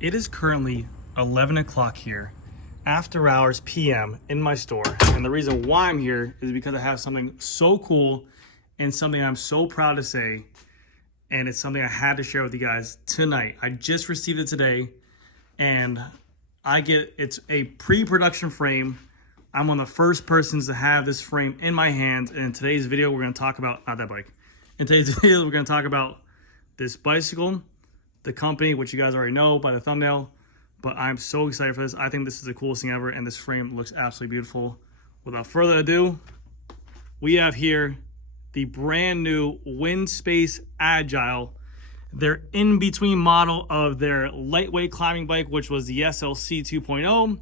It is currently 11 o'clock here, after hours PM in my store. And the reason why I'm here is because I have something so cool and something I'm so proud to say. And it's something I had to share with you guys tonight. I just received it today and it's a pre-production frame. I'm one of the first persons to have this frame in my hands. And in today's video, we're gonna talk about, not that bike. In today's video, we're gonna talk about this bicycle, the company, which you guys already know by the thumbnail, but I'm so excited for this. I think this is the coolest thing ever, and this frame looks absolutely beautiful. Without further ado, we have here the brand new WinSpace Agile, their in-between model of their lightweight climbing bike, which was the SLC 2.0,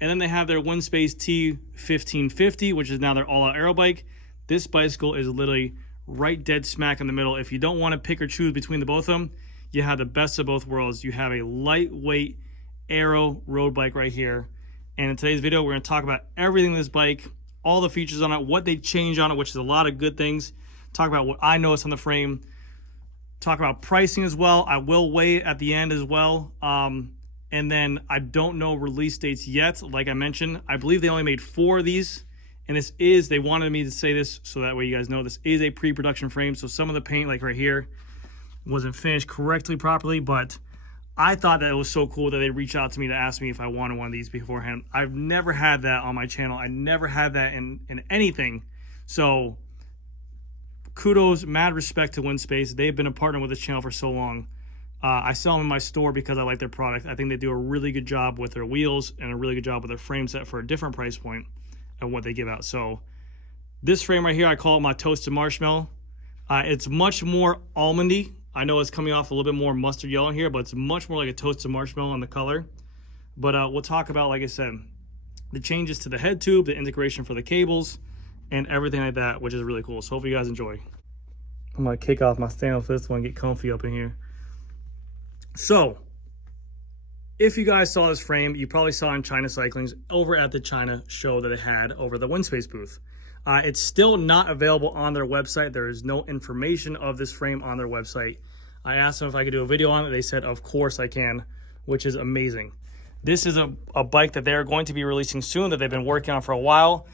and then they have their WinSpace T1550, which is now their all-out aero bike. This bicycle is literally right dead smack in the middle. If you don't want to pick or choose between the both of them, you have the best of both worlds. You have a lightweight aero road bike right here. And in today's video, we're going to talk about everything in this bike, all the features on it, what they changed on it, which is a lot of good things. Talk about what I noticed on the frame. Talk about pricing as well. I will weigh it at the end as well. And then I don't know release dates yet. Like I mentioned, I believe they only made 4 of these. And they wanted me to say this so that way you guys know this is a pre-production frame. So some of the paint, like right here, wasn't finished correctly properly, but I thought that it was so cool that they reached out to me to ask me if I wanted one of these beforehand. I've never had that on my channel. I never had that in anything. So kudos, mad respect to WinSpace. They've been a partner with this channel for so long. I sell them in my store because I like their product. I think they do a really good job with their wheels and a really good job with their frame set for a different price point and what they give out. So this frame right here, I call it my toasted marshmallow. It's much more almondy. I know it's coming off a little bit more mustard yellow in here, but it's much more like a toasted marshmallow on the color. But we'll talk about, like I said, the changes to the head tube, the integration for the cables, and everything like that, which is really cool. So hopefully you guys enjoy. I'm gonna kick off my stand for this one, get comfy up in here. So, if you guys saw this frame, you probably saw in China Cycling's over at the China show that they had over the WinSpace booth. It's still not available on their website. There is no information of this frame on their website. I asked them if I could do a video on it. They said, of course I can, which is amazing. This is a bike that they're going to be releasing soon that they've been working on for a while.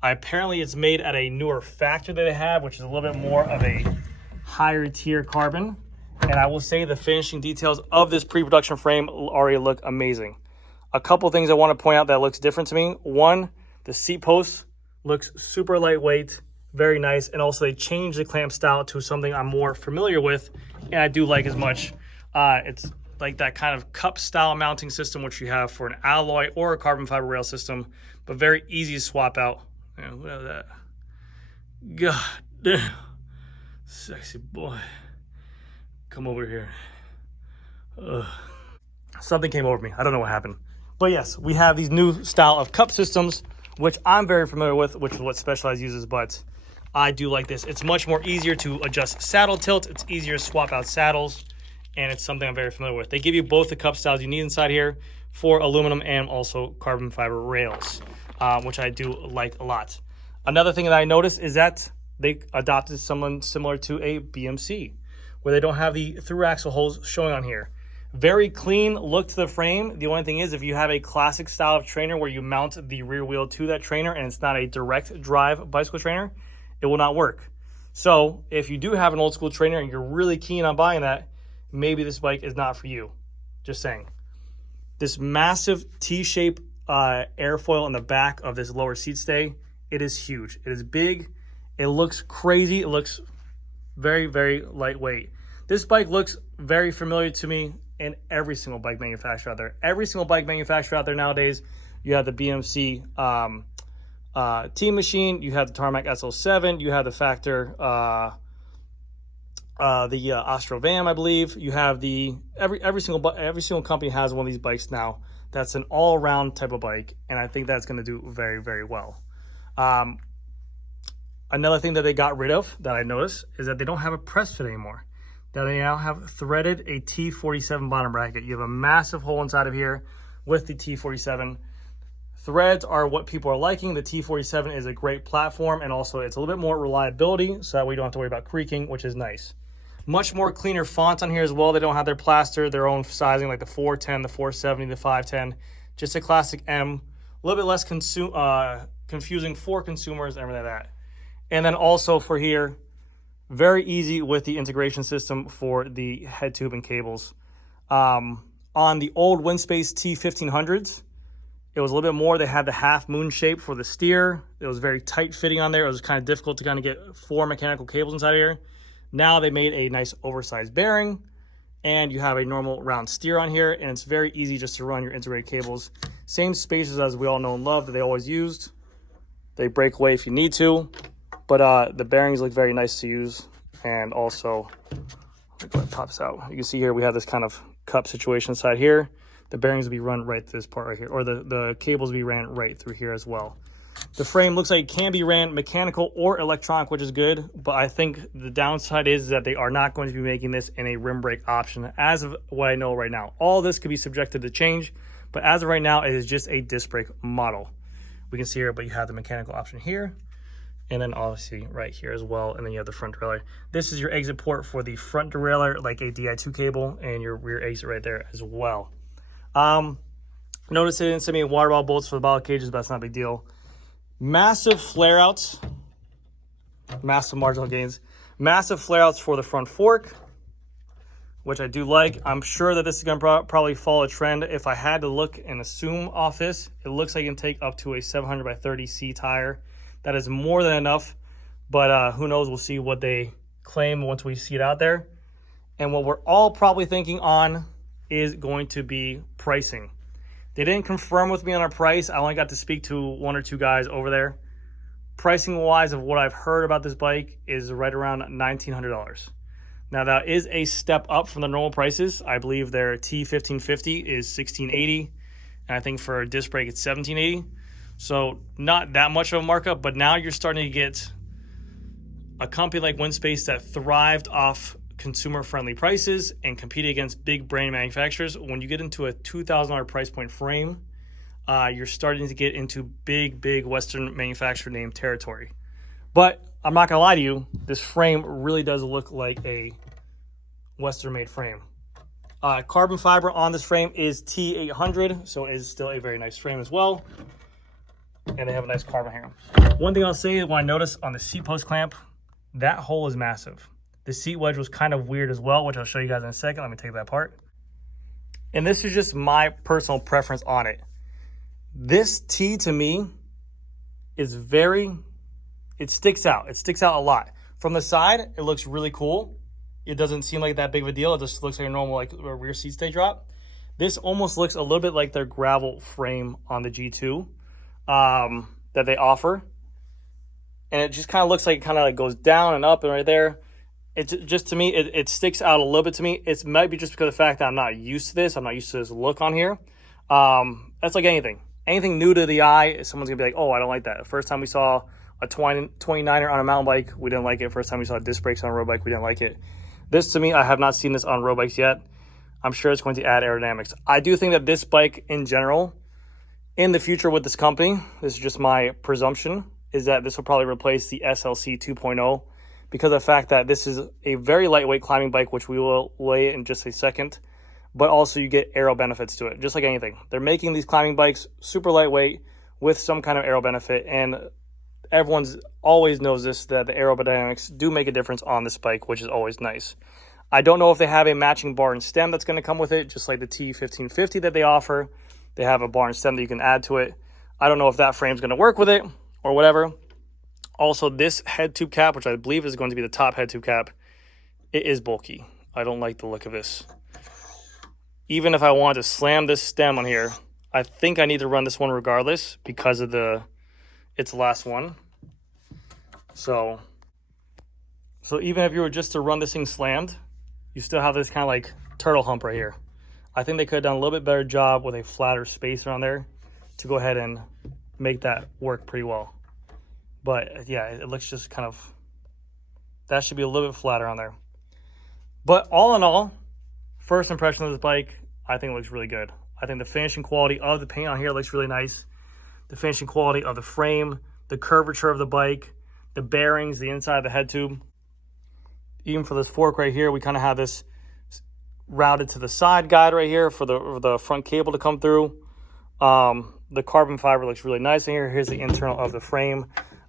Apparently it's made at a newer factory that they have, which is a little bit more of a higher tier carbon. And I will say the finishing details of this pre-production frame already look amazing. A couple things I want to point out that looks different to me. One, the seat post looks super lightweight, very nice, and also they changed the clamp style to something I'm more familiar with and I do like as much. It's like that kind of cup style mounting system which you have for an alloy or a carbon fiber rail system, but very easy to swap out. Yeah, look at that. God damn, sexy boy. Come over here. Ugh. Something came over me. I don't know what happened. But yes, we have these new style of cup systems, which I'm very familiar with, which is what Specialized uses, but I do like this. It's much more easier to adjust saddle tilt. It's easier to swap out saddles, and it's something I'm very familiar with. They give you both the cup styles you need inside here for aluminum and also carbon fiber rails, which I do like a lot. Another thing that I noticed is that they adopted someone similar to a BMC, where they don't have the through axle holes showing on here. Very clean look to the frame. The only thing is if you have a classic style of trainer where you mount the rear wheel to that trainer and it's not a direct drive bicycle trainer, it will not work. So if you do have an old school trainer and you're really keen on buying that, maybe this bike is not for you. Just saying. This massive T-shape airfoil in the back of this lower seat stay, it is huge. It is big. It looks crazy. It looks very, very lightweight. This bike looks very familiar to me in every single bike manufacturer out there. Every single bike manufacturer out there nowadays, you have the BMC Team Machine, you have the Tarmac SL7, you have the Factor, the Astrovan, I believe. You have every single company has one of these bikes now. That's an all-around type of bike, and I think that's going to do very, very well. Another thing that they got rid of that I noticed is that they don't have a press fit anymore. That they now have threaded a T47 bottom bracket. You have a massive hole inside of here with the T47. Threads are what people are liking. The T47 is a great platform, and also it's a little bit more reliability, so that we don't have to worry about creaking, which is nice. Much more cleaner font on here as well. They don't have their plaster, their own sizing like the 410, the 470, the 510. Just a classic M. A little bit less confusing for consumers and everything like that. And then also for here, very easy with the integration system for the head tube and cables. On the old Winspace T1500s, it was a little bit more. They had the half moon shape for the steer. It was very tight fitting on there. It was kind of difficult to kind of get 4 mechanical cables inside here. Now they made a nice oversized bearing, and you have a normal round steer on here, and it's very easy just to run your integrated cables. Same spacers as we all know and love that they always used. They break away if you need to, but the bearings look very nice to use. And also, let me pop this out. You can see here we have this kind of cup situation inside here. The bearings will be run right through this part right here, or the cables will be ran right through here as well. The frame looks like it can be ran mechanical or electronic, which is good, but I think the downside is that they are not going to be making this in a rim brake option as of what I know right now. All this could be subjected to change, but as of right now, it is just a disc brake model. We can see here, but you have the mechanical option here, and then obviously right here as well, and then you have the front derailleur. This is your exit port for the front derailleur, like a Di2 cable, and your rear exit right there as well. Notice they didn't send me water bottle bolts for the bottle cages, but that's not a big deal. Massive flare outs, massive marginal gains, massive flare outs for the front fork, which I do like. I'm sure that this is going to probably follow a trend. If I had to look and assume off this, it looks like you can take up to a 700 by 30 C tire. That is more than enough, but who knows? We'll see what they claim once we see it out there. And what we're all probably thinking on is going to be pricing. They didn't confirm with me on our price. I only got to speak to 1 or 2 guys over there. Pricing wise of what I've heard about this bike is right around $1,900. Now that is a step up from the normal prices. I believe their T1550 is $1,680, and I think for a disc brake it's $1,780. So not that much of a markup, but now you're starting to get a company like Winspace that thrived off consumer-friendly prices and competed against big brand manufacturers. When you get into a $2,000 price point frame, you're starting to get into big Western manufacturer name territory. But I'm not gonna lie to you, this frame really does look like a Western-made frame. Carbon fiber on this frame is T800, so it is still a very nice frame as well. And they have a nice carbon here. One thing I'll say when I notice on the seat post clamp, that hole is massive. The seat wedge was kind of weird as well, which I'll show you guys in a second. Let me take that apart. And this is just my personal preference on it. This T to me is it sticks out. It sticks out a lot. From the side, it looks really cool. It doesn't seem like that big of a deal. It just looks like a normal like a rear seat stay drop. This almost looks a little bit like their gravel frame on the G2 that they offer. And it just kind of looks like it kind of like goes down and up and right there. It's just, to me, it sticks out a little bit to me. It might be just because of the fact that I'm not used to this. I'm not used to this look on here. That's like anything. Anything new to the eye, someone's going to be like, oh, I don't like that. The first time we saw a 29er on a mountain bike, we didn't like it. First time we saw disc brakes on a road bike, we didn't like it. This, to me, I have not seen this on road bikes yet. I'm sure it's going to add aerodynamics. I do think that this bike in general, in the future with this company, this is just my presumption, is that this will probably replace the SLC 2.0 because of the fact that this is a very lightweight climbing bike, which we will lay in just a second, but also you get aero benefits to it, just like anything. They're making these climbing bikes super lightweight with some kind of aero benefit, and everyone's always knows this, that the aerodynamics do make a difference on this bike, which is always nice. I don't know if they have a matching bar and stem that's going to come with it, just like the T1550 that they offer. They have a bar and stem that you can add to it. I don't know if that frame's going to work with it or whatever. Also, this head tube cap, which I believe is going to be the top head tube cap, it is bulky. I don't like the look of this. Even if I wanted to slam this stem on here, I think I need to run this one regardless because of it's the last one. So even if you were just to run this thing slammed, you still have this kind of like turtle hump right here. I think they could have done a little bit better job with a flatter spacer on there to go ahead and make that work pretty well. But yeah, it looks just kind of, that should be a little bit flatter on there. But all in all, first impression of this bike, I think it looks really good. I think the finishing quality of the paint on here looks really nice. The finishing quality of the frame, the curvature of the bike, the bearings, the inside of the head tube. even for this fork right here, we kind of have this routed to the side guide right here for the front cable to come through. The carbon fiber looks really nice in here. Here's the internal of the frame.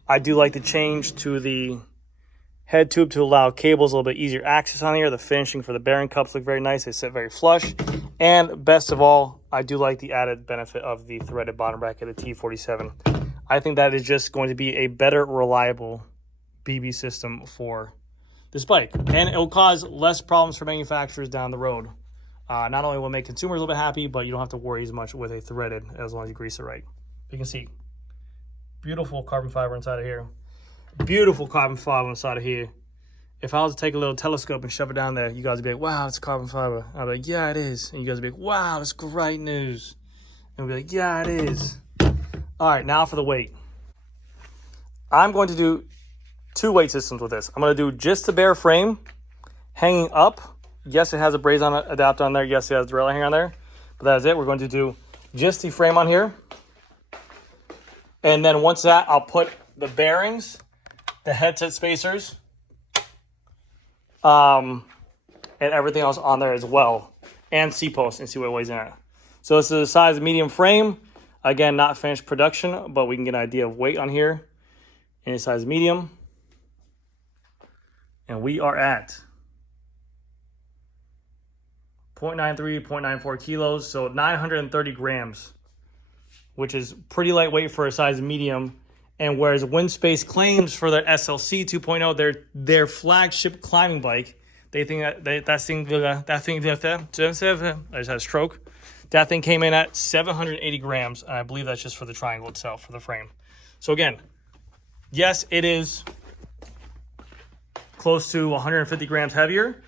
I do like the change to the head tube to allow cables a little bit easier access on here. The finishing for the bearing cups look very nice. They sit very flush. And best of all, I do like the added benefit of the threaded bottom bracket, the T47. I think that is just going to be a better, reliable BB system for this bike. And it will cause less problems for manufacturers down the road. Not only will it make consumers a little bit happy, but you don't have to worry as much with a threaded as long as you grease it right. You can see beautiful carbon fiber inside of here. Beautiful carbon fiber inside of here. If I was to take a little telescope and shove it down there, you guys would be like, wow, it's carbon fiber. I'd be like, yeah, it is. And you guys would be like, wow, that's great news. And we'd be like, yeah, it is. All right, now for the weight. I'm going to do 2 weight systems with this. I'm going to do just the bare frame hanging up. Yes, it has a braze on adapter on there. Yes, it has the rail hanger on there. But that is it. We're going to do just the frame on here. And then once that, I'll put the bearings, the headset spacers, and everything else on there as well. And C-post and see what it weighs in at. So this is the size of medium frame. Again, not finished production, but we can get an idea of weight on here. In a size medium. And we are at 0.93, 0.94 kilos, so 930 grams, which is pretty lightweight for a size medium. And whereas WindSpace claims for their SLC 2.0, their flagship climbing bike, they think that I just had a stroke. That thing came in at 780 grams, and I believe that's just for the triangle itself, for the frame. So again, yes, it is close to 150 grams heavier,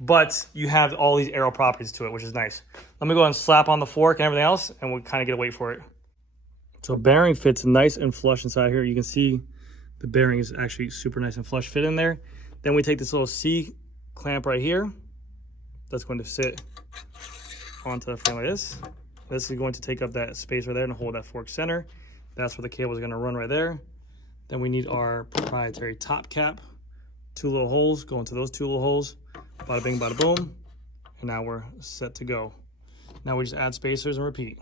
but you have all these aero properties to it, which is nice. Let me go ahead and slap on the fork and everything else, and we'll kind of get a weight for it. So bearing fits nice and flush inside here. You can see the bearing is actually super nice and flush fit in there. Then we take this little C clamp right here. That's going to sit onto the frame like this. This is going to take up that space right there and hold that fork center. That's where the cable is going to run right there. Then we need our proprietary top cap. 2 little holes, go into those 2 little holes. Bada bing, bada boom. And now we're set to go. Now we just add spacers and repeat.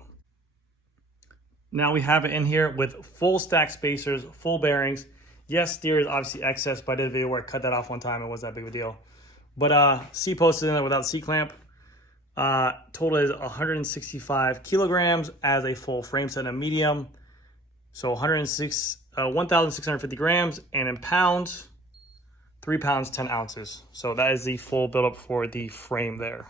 Now we have it in here with full stack spacers, full bearings. Yes, steer is obviously excess, but I did a video where I cut that off one time. It wasn't that big of a deal. But C-post is in there without C-clamp. Total is 165 kilograms as a full frame set and medium. So 1,650 grams, and in pounds, 3 pounds, 10 ounces. So that is the full buildup for the frame there.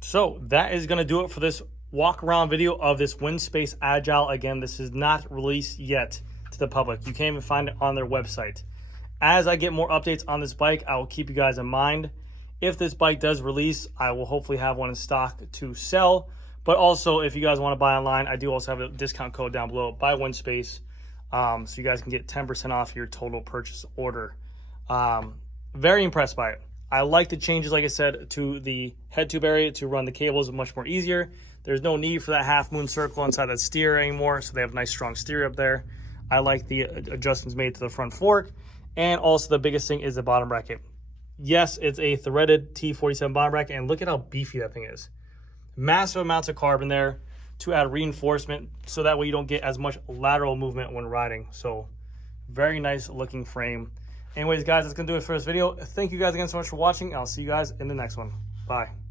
So that is going to do it for this walk around video of this WindSpace Agile. Again, this is not released yet to the public. You can't even find it on their website. As I get more updates on this bike, I will keep you guys in mind. If this bike does release, I will hopefully have one in stock to sell. But also, if you guys want to buy online, I do also have a discount code down below by WindSpace. So you guys can get 10% off your total purchase order. Very impressed by it. I like the changes, like I said, to the head tube area to run the cables much more easier. There's no need for that half moon circle inside that steer anymore, so they have a nice strong steer up there. I like the adjustments made to the front fork, and also the biggest thing is the bottom bracket. Yes, it's a threaded T47 bottom bracket, and look at how beefy that thing is. Massive amounts of carbon there to add reinforcement, so that way you don't get as much lateral movement when riding. So very nice looking frame. Anyways, guys, that's going to do it for this video. Thank you guys again so much for watching. I'll see you guys in the next one. Bye.